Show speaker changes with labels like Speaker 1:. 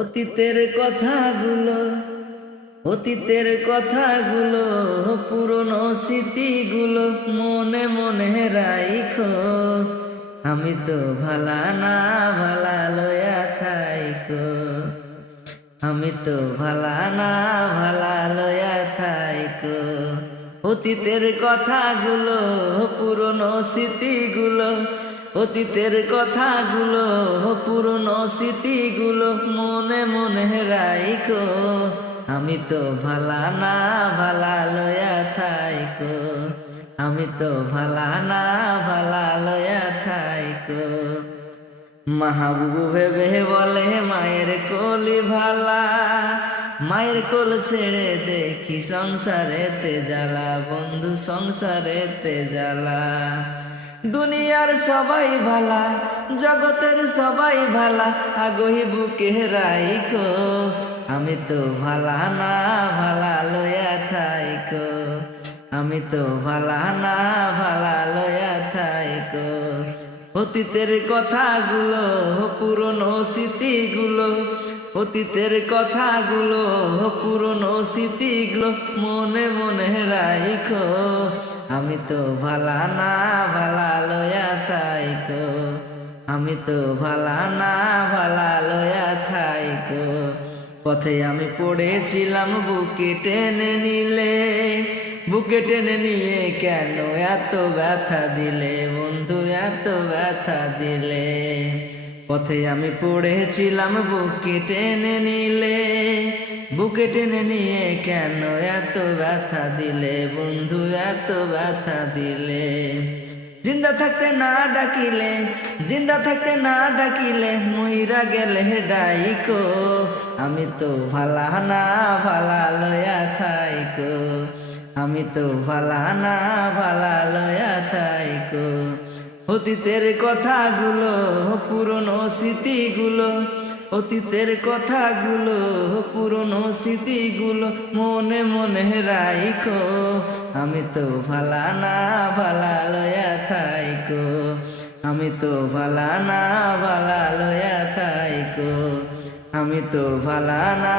Speaker 1: অতীতের কথাগুলো অতীতের কথাগুলো, পুরনো স্মৃতিগুলো মনে মনে রাইখো। আমি তো ভালা না ভালা লয়া থাইকো। আমি তো ভালা না ভালা লয়া থাইকো। অতীতের কথাগুলো, পুরনো স্মৃতিগুলো অতীতের কথাগুলো, পুরনো স্মৃতিগুলো মনে মনে রাইখো। আমি তো ভালা না, ভালা লয়া থাইকো। আমি তো ভালা না, ভালা লয়া থাইকো। মাহবুবু ভেবে বলে, মায়ের কোলি ভালা। মায়ের কোল ছেড়ে দেখি সংসারেতে জ্বালা, বন্ধু সংসারেতে জ্বালা। দুনিয়ার সবাই ভালা, জগতের সবাই ভালা, আগহি বুকে রাইখো, আমি তো ভালা না, ভালা লয়া থাইকো আমি তো ভালা না, ভালা লয়া থাইকো অতীতের কথাগুলো, পুরনো স্মৃতিগুলো, অতীতের কথাগুলো, পুরনো স্মৃতিগুলো মনে মনে রাইখো, আমি তো ভালা না আমি তো ভালা না ভালা লয়া থাইকো। পথে আমি পড়েছিলাম বুকে টেনে নিলে। বুকে টেনে নিয়ে কেন এত ব্যথা দিলে? বন্ধু, এত ব্যথা দিলে। পথে আমি পড়েছিলাম বুকে টেনে নিলে। বুকে টেনে নিয়ে কেন এত ব্যথা দিলে? বন্ধু, এত ব্যথা দিলে। জিন্দা থাকতে না ডাকিলে, জিন্দা থাকতে না ডাকিলে মইরা গেলে ডাইকো। আমি তো ভালা না ভালা লয়া থাইকো। আমি তো ভালা না ভালা লয়া থাইকো। অতীতের কথাগুলো, পুরনো স্মৃতিগুলো, অতীতের কথাগুলো, পুরনো স্মৃতিগুলো মনে মনে রাইখো আমি তো ভালা না ভালা আমি তো ভালা না ভালা লয়া থাইকো। আমি তো ভালা না